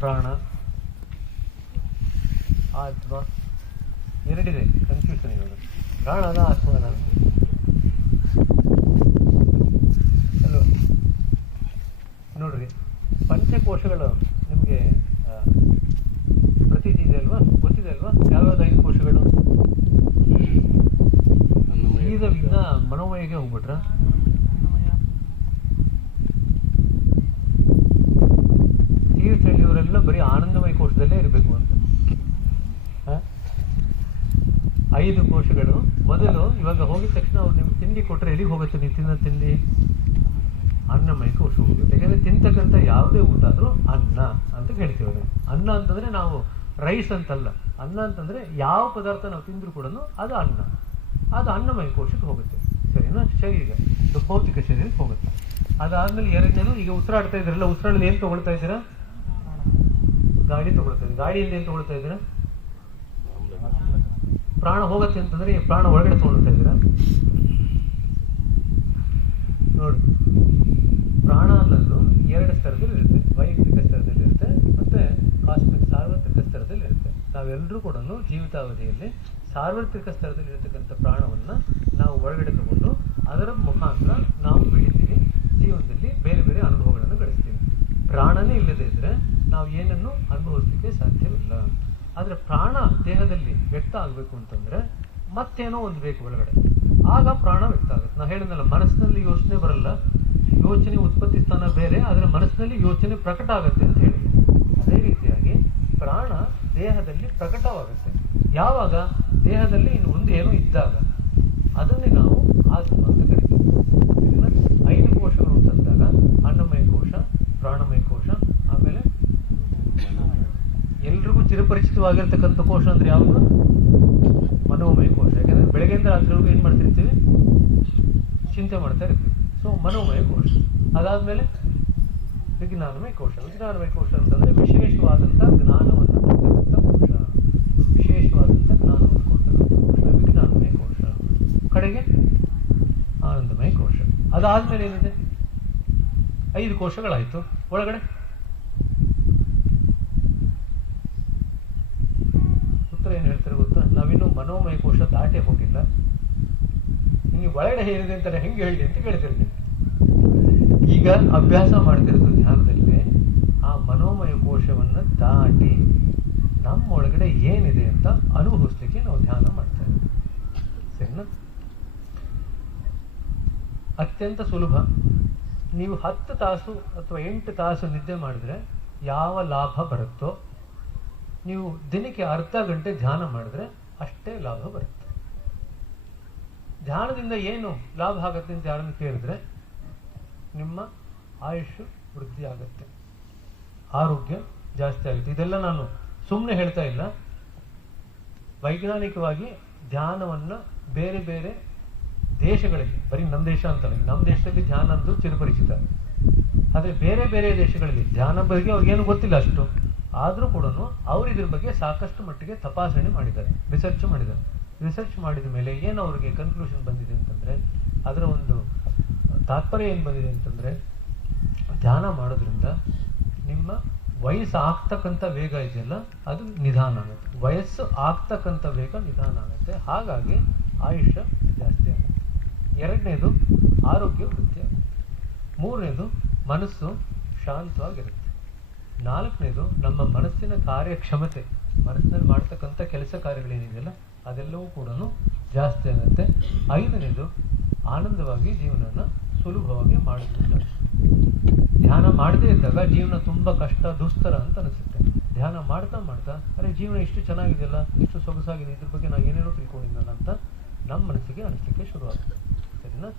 ಪ್ರಾಣ, ಆತ್ಮ, ಎರಡಿದೆ ಕನ್ಫ್ಯೂಷನ್ ಇವಾಗ. ಪ್ರಾಣನ ಆತ್ಮನ ಅಲ್ವ? ನೋಡ್ರಿ, ಪಂಚಕೋಶಗಳು ನಿಮಗೆ ಪ್ರತೀತಿ ಇದೆ ಅಲ್ವಾ, ಗೊತ್ತಿದೆ ಅಲ್ವಾ? ಯಾವ್ಯಾವ್ದು 5 ಕೋಶಗಳು? ಈಗ ಮನೋಮಯಗೆ ಹೋಗ್ಬಿಟ್ರ? ತೀರ್ಥಹಳ್ಳಿಯವರೆಲ್ಲ ಬರೀ ಆನಂದಮಯ ಕೋಶದಲ್ಲೇ ಇರಬೇಕು ಅಂತ. 5 ಕೋಶಗಳು ಮೊದಲು. ಇವಾಗ ಹೋಗಿದ ತಕ್ಷಣ ಅವ್ರು ನಿಮ್ಗೆ ತಿಂಡಿ ಕೊಟ್ಟರೆ ಎಲ್ಲಿಗೆ ಹೋಗುತ್ತೆ? ನೀವು ತಿನ್ನೋ ತಿಂಡಿ ಅನ್ನಮಯ ಕೋಶ ಹೋಗುತ್ತೆ. ಯಾಕಂದ್ರೆ ತಿಂತಕ್ಕಂಥ ಯಾವುದೇ ಊಟ ಆದ್ರೂ ಅನ್ನ ಅಂತ ಹೇಳ್ತೀವಿ. ಅನ್ನ ಅಂತಂದ್ರೆ ನಾವು ರೈಸ್ ಅಂತಲ್ಲ. ಅನ್ನ ಅಂತಂದ್ರೆ ಯಾವ ಪದಾರ್ಥ ನಾವು ತಿಂದ್ರು ಕೂಡ ಅದು ಅನ್ನ, ಅದು ಅನ್ನಮಯ ಕೋಶಕ್ಕೆ ಹೋಗುತ್ತೆ. ಸರಿನಾ? ಶರೀರ, ಭೌತಿಕ ಶರೀರಕ್ಕೆ ಹೋಗುತ್ತೆ. ಅದಾದ್ಮೇಲೆ ಎರಡನೇದು, ಈಗ ಉಸಿರಾಡ್ತಾ ಇದ್ರಲ್ಲ, ಉಸಿರಾಡಲು ಏನ್ ತಗೊಳ್ತಾ ಇದ್ದೀರಾ? ಗಾಳಿ ತಗೊಳ್ತಾ ಇದ್ದೀರಾ. ಗಾಳಿಯಿಂದ ಏನ್ ತಗೊಳ್ತಾ ಇದ್ದೀರಾ? ಪ್ರಾಣ ಹೋಗುತ್ತೆ ಅಂತಂದ್ರೆ ಪ್ರಾಣ ಒಳಗಡೆ ತಗೊಳ್ತಾ ಇದ್ದೀರಾ? ನೋಡಿ, ಪ್ರಾಣ ಅನ್ನೋದು 2 ಸ್ತರದಲ್ಲಿ ಇರುತ್ತೆ. ವೈಯಕ್ತಿಕ ಸ್ತರದಲ್ಲಿ ಇರುತ್ತೆ, ಮತ್ತೆ ಕಾಸ್ಮಿಕ್ ಸಾರ್ವತ್ರಿಕ ಸ್ತರದಲ್ಲಿ ಇರುತ್ತೆ. ನಾವೆಲ್ಲರೂ ಕೂಡ ಜೀವಿತಾವಧಿಯಲ್ಲಿ ಸಾರ್ವತ್ರಿಕ ಸ್ತರದಲ್ಲಿ ಇರತಕ್ಕಂಥ ಪ್ರಾಣವನ್ನ ನಾವು ಒಳಗಡೆ ತಗೊಂಡು ಅದರ ಮುಖಾಂತರ ನಾವು ಬೆಳಿತೀವಿ. ಜೀವನದಲ್ಲಿ ಬೇರೆ ಬೇರೆ ಅನುಭವಗಳನ್ನು ಗಳಿಸ್ತೀವಿ. ಪ್ರಾಣನೇ ಇಲ್ಲದೆ ಇದ್ರೆ ನಾವು ಏನನ್ನು ಅನುಭವಿಸ್ಲಿಕ್ಕೆ ಸಾಧ್ಯವಿಲ್ಲ. ಆದ್ರೆ ಪ್ರಾಣ ದೇಹದಲ್ಲಿ ವ್ಯಕ್ತ ಆಗ್ಬೇಕು ಅಂತಂದ್ರೆ ಮತ್ತೇನೋ ಒಂದು ಬೇಕು ಒಳಗಡೆ, ಆಗ ಪ್ರಾಣ ವ್ಯಕ್ತ ಆಗುತ್ತೆ. ನಾವು ಹೇಳಿದ್ನಲ್ಲ, ಮನಸ್ಸಿನಲ್ಲಿ ಯೋಚನೆ ಬರಲ್ಲ, ಯೋಚನೆ ಉತ್ಪತ್ತಿ ಸ್ಥಾನ ಬೇರೆ, ಆದ್ರೆ ಮನಸ್ಸಿನಲ್ಲಿ ಯೋಚನೆ ಪ್ರಕಟ ಆಗುತ್ತೆ ಅಂತ ಹೇಳಿದೆ. ಅದೇ ರೀತಿಯಾಗಿ ಪ್ರಾಣ ದೇಹದಲ್ಲಿ ಪ್ರಕಟವಾಗುತ್ತೆ. ಯಾವಾಗ? ದೇಹದಲ್ಲಿ ಇನ್ನು ಒಂದು ಏನೋ ಇದ್ದಾಗ. ಅದನ್ನೇ ನಾವು ಆತ್ಮ ಅಂತ ಕರಿತೀವಿ. 5 ಕೋಶಗಳು ಅಂತಂದಾಗ ಅನ್ನಮಯ ಕೋಶ, ಪ್ರಾಣಮಯ ಕೋಶ, ಆಮೇಲೆ ಎಲ್ರಿಗೂ ಚಿರಪರಿಚಿತವಾಗಿರ್ತಕ್ಕಂಥ ಕೋಶ ಅಂದ್ರೆ ಯಾವುದು? ಮನೋಮಯ ಕೋಶ. ಯಾಕಂದ್ರೆ ಬೆಳಗ್ಗೆಯಿಂದ ರಾತ್ರಿವರೆಗೂ ಏನ್ ಮಾಡ್ತಿರ್ತೀವಿ? ಚಿಂತೆ ಮಾಡ್ತಾ ಇರ್ತೀವಿ. ಸೊ ಮನೋಮಯ ಕೋಶ. ಅದಾದ್ಮೇಲೆ ವಿಜ್ಞಾನಮಯ ಕೋಶ. ವಿಜ್ಞಾನಮಯ ಕೋಶ ಅಂತಂದ್ರೆ ವಿಶೇಷವಾದಂಥ ಜ್ಞಾನವನ್ನು ಕೊಡ್ತಕ್ಕಂಥ ಕೋಶ. ವಿಶೇಷವಾದಂಥ ಜ್ಞಾನವನ್ನು ಕೊಡ್ತಕ್ಕಂಥ ಕೋಶ ವಿಜ್ಞಾನಮಯ ಕೋಶ. ಕಡೆಗೆ ಆನಂದಮಯ ಕೋಶ. ಅದಾದ್ಮೇಲೆ ಏನಿದೆ? 5 ಕೋಶಗಳಾಯ್ತು. ಒಳಗಡೆ ಉತ್ತರ ಏನ್ ಹೇಳ್ತಾರೆ ಗೊತ್ತಾ? ನಾವಿನ್ನೂ ಮನೋಮಯ ಕೋಶ ದಾಟೆ ಹೋಗಿಲ್ಲ. ನೀವು ಒಳಗಡೆ ಏನಿದೆ ಅಂತಾರೆ ಹೆಂಗೆ ಹೇಳಿ ಅಂತ ಕೇಳ್ತೀರಿ ನೀವು. ಈಗ ಅಭ್ಯಾಸ ಮಾಡ್ತಿರೋದು ಧ್ಯಾನದಲ್ಲಿ ಆ ಮನೋಮಯ ಕೋಶವನ್ನ ದಾಟಿ ನಮ್ಮ ಒಳಗಡೆ ಏನಿದೆ ಅಂತ ಅನುಭವಿಸ್ಲಿಕ್ಕೆ ನಾವು ಧ್ಯಾನ ಮಾಡ್ತಾ ಇದ್ದೀವಿ. ಸರಿನಾ? ಅತ್ಯಂತ ಸುಲಭ. ನೀವು 10 ತಾಸು ಅಥವಾ 8 ತಾಸು ನಿದ್ದೆ ಮಾಡಿದ್ರೆ ಯಾವ ಲಾಭ ಬರುತ್ತೋ, ನೀವು ದಿನಕ್ಕೆ ಅರ್ಧ ಗಂಟೆ ಧ್ಯಾನ ಮಾಡಿದ್ರೆ ಅಷ್ಟೇ ಲಾಭ ಬರುತ್ತೆ. ಧ್ಯಾನದಿಂದ ಏನು ಲಾಭ ಆಗುತ್ತೆ ಅಂತ ಯಾರನ್ನು ಕೇಳಿದ್ರೆ, ನಿಮ್ಮ ಆಯುಷ್ ವೃದ್ಧಿ ಆಗುತ್ತೆ, ಆರೋಗ್ಯ ಜಾಸ್ತಿ ಆಗುತ್ತೆ. ಇದೆಲ್ಲ ನಾನು ಸುಮ್ಮನೆ ಹೇಳ್ತಾ ಇಲ್ಲ. ವೈಜ್ಞಾನಿಕವಾಗಿ ಧ್ಯಾನವನ್ನ ಬೇರೆ ಬೇರೆ ದೇಶಗಳಲ್ಲಿ, ಬರೀ ನಮ್ಮ ದೇಶ ಅಂತಲ್ಲ, ನಮ್ಮ ದೇಶದಲ್ಲಿ ಧ್ಯಾನ ಅಂದು ಚಿರಪರಿಚಿತ. ಆದ್ರೆ ಬೇರೆ ಬೇರೆ ದೇಶಗಳಲ್ಲಿ ಧ್ಯಾನ ಬಗ್ಗೆ ಅವ್ರಿಗೇನು ಗೊತ್ತಿಲ್ಲ ಅಷ್ಟು. ಆದ್ರೂ ಕೂಡ ಅವ್ರು ಇದ್ರ ಬಗ್ಗೆ ಸಾಕಷ್ಟು ಮಟ್ಟಿಗೆ ತಪಾಸಣೆ ಮಾಡಿದ್ದಾರೆ, ರಿಸರ್ಚ್ ಮಾಡಿದ್ದಾರೆ. ರಿಸರ್ಚ್ ಮಾಡಿದ ಮೇಲೆ ಏನು ಅವ್ರಿಗೆ ಕನ್ಕ್ಲೂಷನ್ ಬಂದಿದೆ ಅಂತಂದ್ರೆ, ಅದರ ಒಂದು ತಾತ್ಪರ್ಯ ಏನು ಬಂದಿದೆ ಅಂತಂದ್ರೆ, ಧ್ಯಾನ ಮಾಡೋದ್ರಿಂದ ನಿಮ್ಮ ವಯಸ್ಸು ಆಗ್ತಕ್ಕಂಥ ವೇಗ ಇದೆಯಲ್ಲ ಅದು ನಿಧಾನ ಆಗುತ್ತೆ. ವಯಸ್ಸು ಆಗ್ತಕ್ಕಂಥ ವೇಗ ನಿಧಾನ ಆಗುತ್ತೆ. ಹಾಗಾಗಿ ಆಯುಷ್ಯ ಜಾಸ್ತಿ ಆಗುತ್ತೆ. 2ನೇದು ಆರೋಗ್ಯ ವೃದ್ಧಿ ಆಗುತ್ತೆ. 3ನೇದು ಮನಸ್ಸು ಶಾಂತವಾಗಿರುತ್ತೆ. 4ನೇದು ನಮ್ಮ ಮನಸ್ಸಿನ ಕಾರ್ಯಕ್ಷಮತೆ, ಮನಸ್ಸಿನಲ್ಲಿ ಮಾಡ್ತಕ್ಕಂಥ ಕೆಲಸ ಕಾರ್ಯಗಳೇನಿದೆಯಲ್ಲ ಅದೆಲ್ಲವೂ ಕೂಡ ಜಾಸ್ತಿ ಆಗುತ್ತೆ. 5ನೇದು ಆನಂದವಾಗಿ ಜೀವನನ ಸುಲಭವಾಗಿ ಮಾಡೋದಿಲ್ಲ. ಧ್ಯಾನ ಮಾಡದೇ ಇದ್ದಾಗ ಜೀವನ ತುಂಬಾ ಕಷ್ಟ, ದುಸ್ತರ ಅಂತ ಅನಿಸುತ್ತೆ. ಧ್ಯಾನ ಮಾಡ್ತಾ ಮಾಡ್ತಾ ಅರೆ ಜೀವನ ಇಷ್ಟು ಚೆನ್ನಾಗಿದೆಯಲ್ಲ, ಇಷ್ಟು ಸೊಗಸಾಗಿದೆ, ಇದ್ರ ಬಗ್ಗೆ ನಾವು ಏನೇನೋ ತಿಳ್ಕೊಂಡಿದ್ದಲ್ಲ ಅಂತ ನಮ್ಮ ಮನಸ್ಸಿಗೆ ಅನಿಸ್ಲಿಕ್ಕೆ ಶುರುವಾಗುತ್ತೆ. ಸರಿನಾ?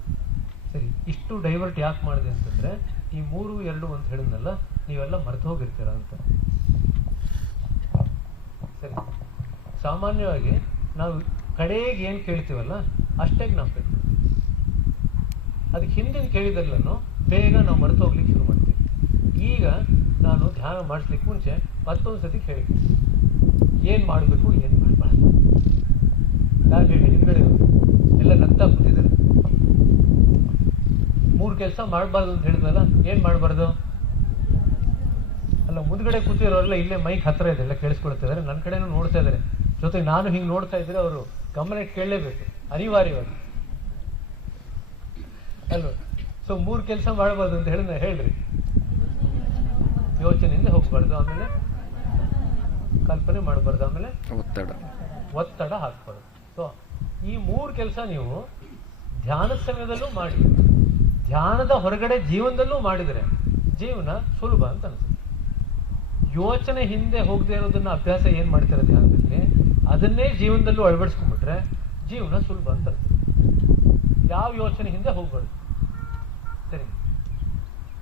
ಸರಿ, ಇಷ್ಟು ಡೈವರ್ಟ್ ಯಾಕೆ ಮಾಡಿದೆ ಅಂತಂದ್ರೆ, ಈ 3, 2 ಅಂತ ಹೇಳಿದ್ನಲ್ಲ, ನೀವೆಲ್ಲ ಮರೆತು ಹೋಗಿರ್ತೀರ ಅಂತ. ಸರಿ, ಸಾಮಾನ್ಯವಾಗಿ ನಾವು ಕಡೆಗೆ ಏನು ಕೇಳ್ತೀವಲ್ಲ ಅಷ್ಟೇ ಜ್ಞಾಪಕ. ಅದಕ್ಕೆ ಹಿಂದಿನ ಕೇಳಿದಲ್ಲೂ ಬೇಗ ನಾವು ಮರೆತು ಹೋಗ್ಲಿಕ್ಕೆ ಶುರು ಮಾಡ್ತೀವಿ. ಈಗ ನಾನು ಧ್ಯಾನ ಮಾಡಿಸ್ಲಿಕ್ಕೆ ಮುಂಚೆ ಮತ್ತೊಂದು ಸತಿ ಕೇಳಿದ್ದೀನಿ, ಏನು ಮಾಡಬೇಕು ಏನು ಮಾಡಬಾರ್ದು. ನಾನು ಹೇಳಿ ಹಿಂದ್ಗಡೆ ಎಲ್ಲ ನಗ್ತಾ ಕೂತಿದ್ದಾರೆ. 3 ಕೆಲಸ ಮಾಡಬಾರ್ದು ಅಂತ ಹೇಳಿದ್ವಲ್ಲ, ಏನು ಮಾಡಬಾರ್ದು ಅಲ್ಲ, ಮುಂದ್ಗಡೆ ಕೂತಿರೋರೆಲ್ಲ ಇಲ್ಲೇ ಮೈಕ್ ಹತ್ರ ಇದೆ, ಎಲ್ಲ ಕೇಳಿಸ್ಕೊಳ್ತಾ ಇದ್ದಾರೆ, ನನ್ನ ಕಡೆನೂ ನೋಡ್ತಾ ಇದ್ದಾರೆ. ಜೊತೆಗೆ ನಾನು ಹಿಂಗೆ ನೋಡ್ತಾ ಇದ್ರೆ ಅವರು ಗಮನ ಕೇಳಲೇಬೇಕು ಅನಿವಾರ್ಯವಾಗಿ ಅಲ್ವಾ. ಸೊ 3 ಕೆಲಸ ಮಾಡಬಾರ್ದು ಅಂತ ಹೇಳ್ರಿ. ಯೋಚನೆಯಿಂದ ಹೋಗ್ಬಾರ್ದು, ಆಮೇಲೆ ಕಲ್ಪನೆ ಮಾಡಬಾರ್ದು, ಆಮೇಲೆ ಒತ್ತಡ ಹಾಕ್ಬಾರ್ದು. ಸೊ ಈ 3 ಕೆಲಸ ನೀವು ಧ್ಯಾನದ ಸಮಯದಲ್ಲೂ ಮಾಡಿ, ಧ್ಯಾನದ ಹೊರಗಡೆ ಜೀವನದಲ್ಲೂ ಮಾಡಿದರೆ ಜೀವನ ಸುಲಭ ಅಂತ ಅನ್ಸುತ್ತೆ. ಯೋಚನೆ ಹಿಂದೆ ಹೋಗದೆ ಇರೋದನ್ನ ಅಭ್ಯಾಸ ಏನ್ ಮಾಡ್ತಾರೆ ಧ್ಯಾನದಲ್ಲಿ, ಅದನ್ನೇ ಜೀವನದಲ್ಲೂ ಅಳವಡಿಸ್ಕೊಂಡ್ಬಿಟ್ರೆ ಜೀವನ ಸುಲಭ ಅಂತ ಅನ್ಸುತ್ತೆ. ಯಾವ ಯೋಚನೆ ಹಿಂದೆ ಹೋಗ್ಬಾರ್ದು. ಸರಿ,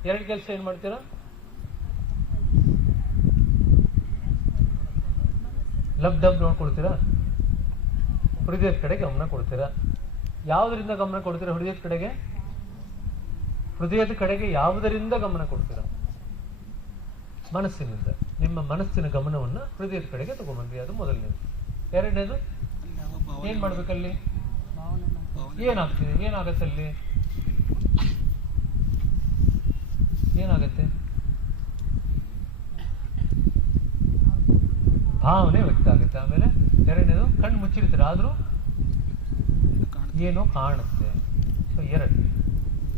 2 ಕೆಲಸ ಏನ್ ಮಾಡ್ತೀರಾ? ಲಬ್ ಡಬ್ ನೋಡ್ಕೊಳ್ತೀರಾ, ಹೃದಯದ ಕಡೆ ಗಮನ ಕೊಡ್ತೀರಾ. ಯಾವುದರಿಂದ ಗಮನ ಕೊಡ್ತೀರಾ? ಹೃದಯದ ಕಡೆಗೆ. ಹೃದಯದ ಕಡೆಗೆ ಯಾವುದರಿಂದ ಗಮನ ಕೊಡ್ತೀರಾ? ಮನಸ್ಸಿನಿಂದ. ನಿಮ್ಮ ಮನಸ್ಸಿನ ಗಮನವನ್ನ ಹೃದಯದ ಕಡೆಗೆ ತಗೊಂಡ್ಬಂದ್ರಿ, ಅದು ಮೊದಲನೇದು. 2ನೇದು ಏನ್ ಮಾಡ್ಬೇಕಲ್ಲಿ? ಏನಾಗ್ತಿದೆ? ಏನಾಗತ್ತಲ್ಲಿ? ಏನಾಗತ್ತೆ? ಭಾವನೆ ವ್ಯಕ್ತ ಆಗುತ್ತೆ. ಆಮೇಲೆ 2ನೇದು ಕಣ್ಣು ಮುಚ್ಚಿರ್ತೀರ, ಆದ್ರೂ ಏನೋ ಕಾಣುತ್ತೆ. ಸೊ 2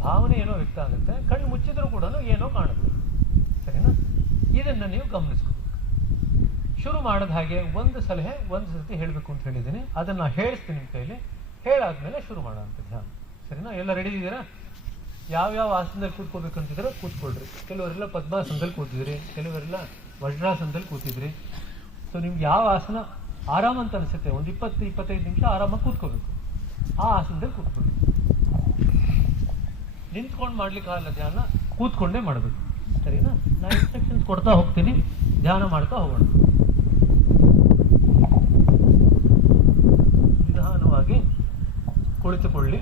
ಭಾವನೆ ಏನೋ ವ್ಯಕ್ತ ಆಗುತ್ತೆ, ಕಣ್ಣು ಮುಚ್ಚಿದ್ರು ಕೂಡ ಏನೋ ಕಾಣುತ್ತೆ. ಸರಿನಾ? ಇದನ್ನ ನೀವು ಗಮನಿಸ್ಬೇಕು. ಶುರು ಮಾಡದ ಹಾಗೆ ಒಂದು ಸಲಹೆ ಒಂದು ಸತಿ ಹೇಳ್ಬೇಕು ಅಂತ ಹೇಳಿದ್ದೀನಿ, ಅದನ್ನ ಹೇಳಿಸ್ತೀನಿ ನಿಮ್ಮ ಕೈಲಿ. ಹೇಳಾದ್ಮೇಲೆ ಶುರು ಮಾಡೋ ಅಂತ ಧ್ಯಾನ. ಸರಿನಾ? ಎಲ್ಲ ರೆಡಿ ಇದ್ದೀರಾ? ಯಾವ್ಯಾವ ಆಸನದಲ್ಲಿ ಕೂತ್ಕೋಬೇಕಂತಿದ್ರೆ ಕೂತ್ಕೊಳ್ರಿ. ಕೆಲವರೆಲ್ಲ ಪದ್ಮಾಸನದಲ್ಲಿ ಕೂತಿದ್ರಿ, ಕೆಲವರೆಲ್ಲ ವಜ್ರಾಸನದಲ್ಲಿ ಕೂತಿದ್ರಿ. ಸೊ ನಿಮ್ಗೆ ಯಾವ ಆಸನ ಆರಾಮ ಅಂತ ಅನ್ಸುತ್ತೆ, ಒಂದು 20-25 ನಿಮಿಷ ಆರಾಮಾಗಿ ಕೂತ್ಕೋಬೇಕು. ಆ ಆಸನದಲ್ಲಿ ಕೂತ್ಕೊಳ್ಳಿ. ನಿಂತ್ಕೊಂಡು ಮಾಡ್ಲಿಕ್ಕೆ ಆಗಲ್ಲ ಧ್ಯಾನ, ಕೂತ್ಕೊಂಡೇ ಮಾಡಬೇಕು. ಸರಿನಾ? ನಾನು ಇನ್ಸ್ಟ್ರಕ್ಷನ್ಸ್ ಕೊಡ್ತಾ ಹೋಗ್ತೀನಿ, ಧ್ಯಾನ ಮಾಡ್ತಾ ಹೋಗೋಣ. ನಿಧಾನವಾಗಿ ಕುಳಿತುಕೊಳ್ಳಿ.